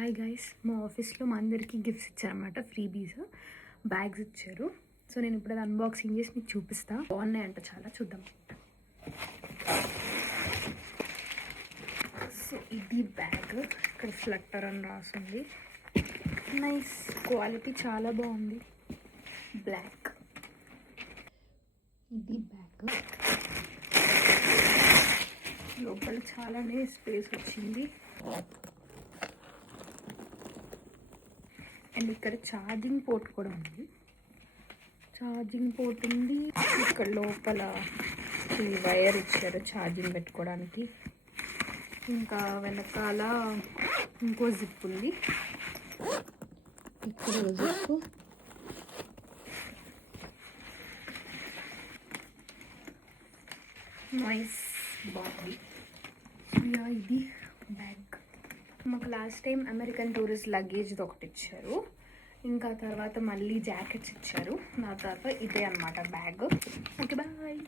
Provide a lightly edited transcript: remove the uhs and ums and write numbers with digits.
Hi guys, మా ఆఫీస్లో మా అందరికీ గిఫ్ట్స్ ఇచ్చారన్నమాట. ఫ్రీబీస్ బ్యాగ్స్ ఇచ్చారు. సో నేను ఇప్పుడు అది అన్బాక్సింగ్ చేసి మీకు చూపిస్తా. బాగున్నాయంట చాలా, చూద్దాం. సో ఇది బ్యాగ్, ఇక్కడ ఫ్లట్టర్ అని రాసింది. నైస్ క్వాలిటీ, చాలా బాగుంది. బ్లాక్. ఇది బ్యాగ్, లోపల చాలానే స్పేస్ వచ్చింది. అండ్ ఇక్కడ ఛార్జింగ్ పోర్ట్ కూడా ఉంది. ఛార్జింగ్ పోర్ట్ ఉంది. ఇక్కడ లోపల ఈ వైర్ ఇచ్చారు ఛార్జింగ్ పెట్టుకోవడానికి. ఇంకా వెనకాల ఇంకో జిప్ ఉంది. ఇక్కడ జిప్, నైస్ బాగుంది. ఇది బ్యాగ్. మాకు last time American tourist luggage ఒకటి ఇచ్చారు. ఇంకా తర్వాత మళ్ళీ జాకెట్స్ ఇచ్చారు. నా తర్వాత ఇదే అన్నమాట బ్యాగ్. Okay bye.